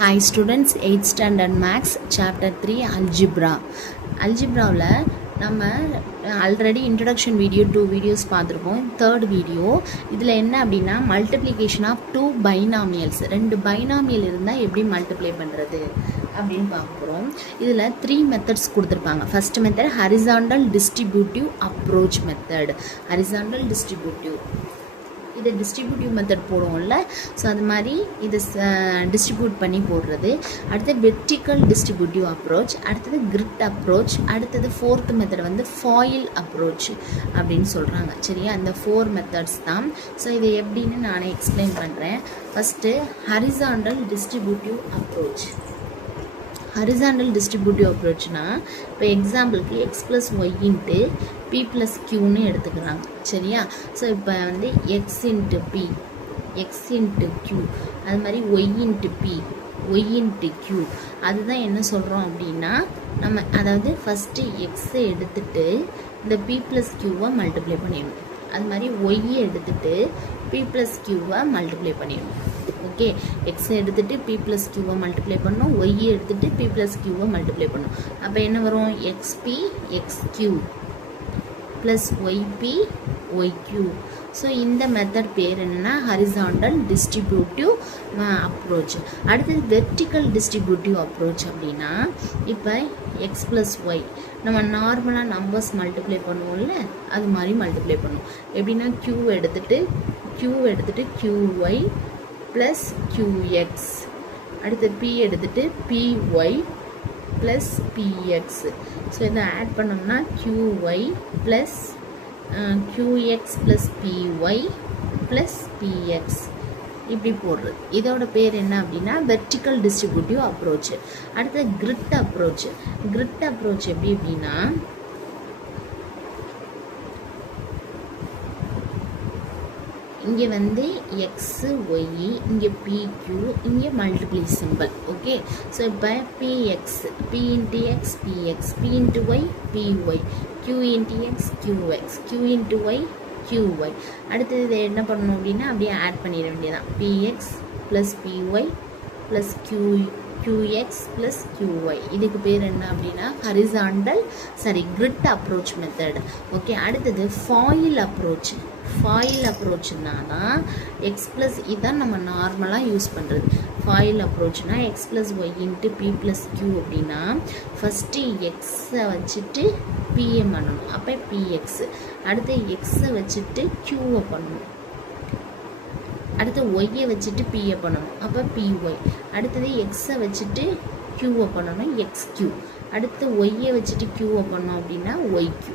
Hi students, 8th standard maths chapter 3 algebra. Algebraவில் நம்ம already introduction video 2 videos பார்த்துருப்போம். Third video இதில் என்ன அப்படின்னா மல்டிப்ளிகேஷன் ஆஃப் 2 பைனாமியல்ஸ், 2 பைனாமியல் இருந்தால் எப்படி மல்டிப்ளை பண்ணுறது அப்படின்னு பார்க்க போகிறோம். இதில் 3 மெத்தட்ஸ் கொடுத்துருப்பாங்க. First method horizontal distributive approach method. Horizontal distributive இதை டிஸ்ட்ரிபியூட்டிவ் மெத்தட் போடுவோம்ல, ஸோ அது மாதிரி இதை டிஸ்ட்ரிபியூட் பண்ணி போடுறது. அடுத்தது வெர்டிக்கல் டிஸ்ட்ரிபியூட்டிவ் அப்ரோச், அடுத்தது கிரிட் அப்ரோச், அடுத்தது ஃபோர்த் மெத்தட் வந்து ஃபாயில் அப்ரோச் அப்படின்னு சொல்கிறாங்க. சரியா, அந்த 4 மெத்தட்ஸ் தான். ஸோ இதை எப்படின்னு நானே எக்ஸ்பிளைன் பண்ணுறேன். First horizontal distributive approach. Horizontal distributive அப்ரோச்னா இப்போ எக்ஸாம்பிளுக்கு x plus y into p plus க்யூன்னு எடுத்துக்கிறாங்க. சரியா, ஸோ இப்போ வந்து x into p, x into q, அது மாதிரி y into p, y into q. அதுதான் என்ன சொல்கிறோம் அப்படின்னா நம்ம அதாவது ஃபஸ்ட்டு எக்ஸை எடுத்துகிட்டு இந்த பி ப்ளஸ் க்யூவை மல்டிப்ளை பண்ணிடணும். அது மாதிரி ஒய்யை எடுத்துகிட்டு பி ப்ளஸ் க்யூவை மல்டிப்ளை பண்ணிடணும். ஓகே, எக்ஸை எடுத்துகிட்டு பி ப்ளஸ் க்யூவை மல்டிப்ளை பண்ணணும், ஒய்யை எடுத்துகிட்டு பி ப்ளஸ் க்யூவை மல்டிப்ளை பண்ணணும். அப்போ என்ன வரும்? X p x q plus y p y q. So இந்த மெத்தட் பேர் என்னென்னா ஹரிசாண்டல் டிஸ்ட்ரிபியூட்டிவ் அப்ரோச். அடுத்தது வெர்டிக்கல் டிஸ்ட்ரிபியூட்டிவ் அப்ரோச் அப்படின்னா இப்போ எக்ஸ் ப்ளஸ் ஒய் நம்ம நார்மலாக நம்பர்ஸ் மல்டிப்ளை பண்ணுவோம்ல, அது மாதிரி மல்டிப்ளை பண்ணுவோம். எப்படின்னா க்யூ எடுத்துகிட்டு க்யூஒய் ப்ளஸ் க்யூஎக்ஸ், அடுத்து பி எடுத்துகிட்டு பிஒய் ப்ளஸ் பிஎக்ஸ். ஸோ இதை ஆட் பண்ணோம்னா q y plus q x plus p y plus p x இப்படி போடுறது. இதோட பேர் என்ன அப்படின்னா வெர்டிக்கல் டிஸ்ட்ரிபியூட்டிவ் அப்ரோச். அடுத்து கிரிட் அப்ரோச். கிரிட் அப்ரோச் எப்படி அப்படின்னா இங்கே வந்து எக்ஸு ஒய், இங்கே பிக்யூ, இங்கே மல்டிப்ளை சிம்பிள். ஓகே, ஸோ இப்போ p x, p into x p x, p into y p y, q into x q x, q into y q y. அடுத்தது இதை என்ன பண்ணணும் அப்படின்னா அப்படியே ஆட் பண்ணிட வேண்டியதான். P x plus p y plus q x plus q y. இதுக்கு பேர் என்ன அப்படின்னா horizontal grid approach method. Okay, அடுத்தது ஃபாயில் அப்ரோச். ஃபாயில் அப்ரோச்னா எக்ஸ் ப்ளஸ் இதுதான் நம்ம நார்மலாக யூஸ் பண்ணுறது. ஃபாயில் அப்ரோச்னா x plus y into p plus q அப்படின்னா ஃபஸ்ட்டு எக்ஸை வச்சுட்டு பிஏ பண்ணணும், அப்போ பிஎக்ஸ். அடுத்து எக்ஸை வச்சுட்டு க்யூவை பண்ணணும், அடுத்து ஒய்யை வச்சுட்டு பிஏ பண்ணணும், அப்போ பிஒய். அடுத்தது எக்ஸை வச்சுட்டு க்யூவை பண்ணணும், எக்ஸ் க்யூ. அடுத்து ஒய்யை வச்சுட்டு க்யூவை பண்ணோம் அப்படின்னா ஒய்க்யூ.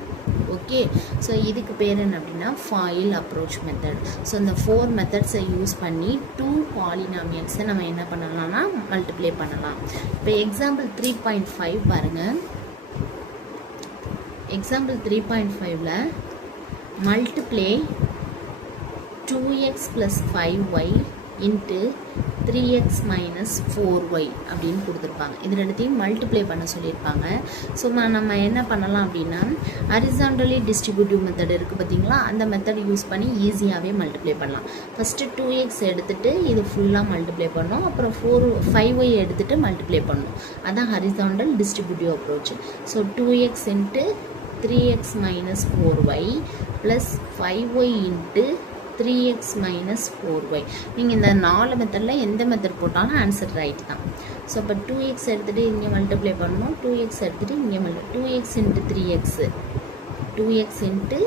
ஓகே, ஸோ இதுக்கு பேர் என்ன அப்படின்னா ஃபாயில் அப்ரோச் மெத்தட். ஸோ இந்த 4 மெத்தட்ஸை யூஸ் பண்ணி 2 பாலினாமியல்ஸை நம்ம என்ன பண்ணலாம்னா மல்டிப்ளை பண்ணலாம். இப்போ எக்ஸாம்பிள் 3.5 பாருங்கள். எக்ஸாம்பிள் 3.5ல் multiply 2x plus 5y into 3x minus 4y அப்படின்னு கொடுத்துருப்பாங்க. இது ரெண்டுத்தையும் மல்டிப்ளை பண்ண சொல்லியிருப்பாங்க. ஸோ நம்ம என்ன பண்ணலாம் அப்படின்னா ஹரிசாண்டலி டிஸ்ட்ரிபியூட்டிவ் மெத்தட் இருக்குது பார்த்தீங்களா, அந்த மெத்தட் யூஸ் பண்ணி ஈஸியாகவே மல்டிப்ளை பண்ணலாம். ஃபஸ்ட்டு 2x எடுத்துகிட்டு இது ஃபுல்லாக மல்டிப்ளை பண்ணோம், அப்புறம் 5y எடுத்துகிட்டு மல்டிப்ளை பண்ணணும். அதுதான் horizontal distributive approach. So 2x into 3x minus 4y plus 5y into 3x minus 4y. நீங்கள் இந்த 4 மெத்தடில் எந்த மெத்தட் போட்டாலும் ஆன்சர் ரைட் தான். ஸோ இப்போ 2x எடுத்துகிட்டு இங்கே மல்டிப்ளை பண்ணணும், 2x எடுத்துகிட்டு இங்கே 2x into 3x, 2x into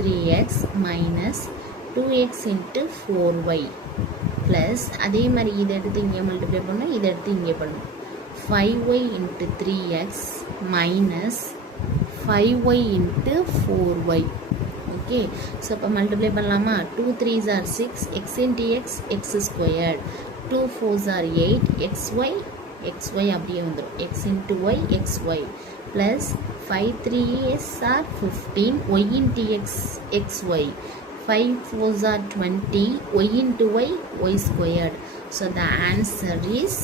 3x minus 2x into 4y plus அதே மாதிரி இதை எடுத்து இங்கே மல்டிப்ளை பண்ணணும், இதை எடுத்து இங்கே பண்ணணும், 5y into 3x minus 5y into 4y. Okay, so இப்போ மல்டிப்ளை பண்ணலாமா? 2 3s are 6, x into x, x squared, 2 4s are 8, xy அப்படியே வந்துடும், x into y, xy, plus 5 3s are 15, y into x, xy, 5 4s are 20, y into y, y squared. So the answer is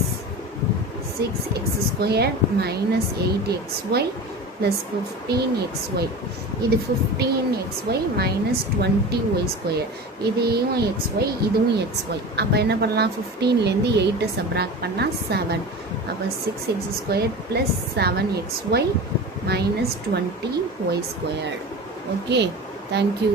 6x squared minus 8xy plus 15xy. இது 15xy minus 20y square. இதையும் xy இதுவும் xy. அப்போ என்ன பண்ணலாம், 15லேருந்து 8 subtract பண்ணால் 7. அப்போ 6x square plus 7xy minus 20y square. Okay, thank you.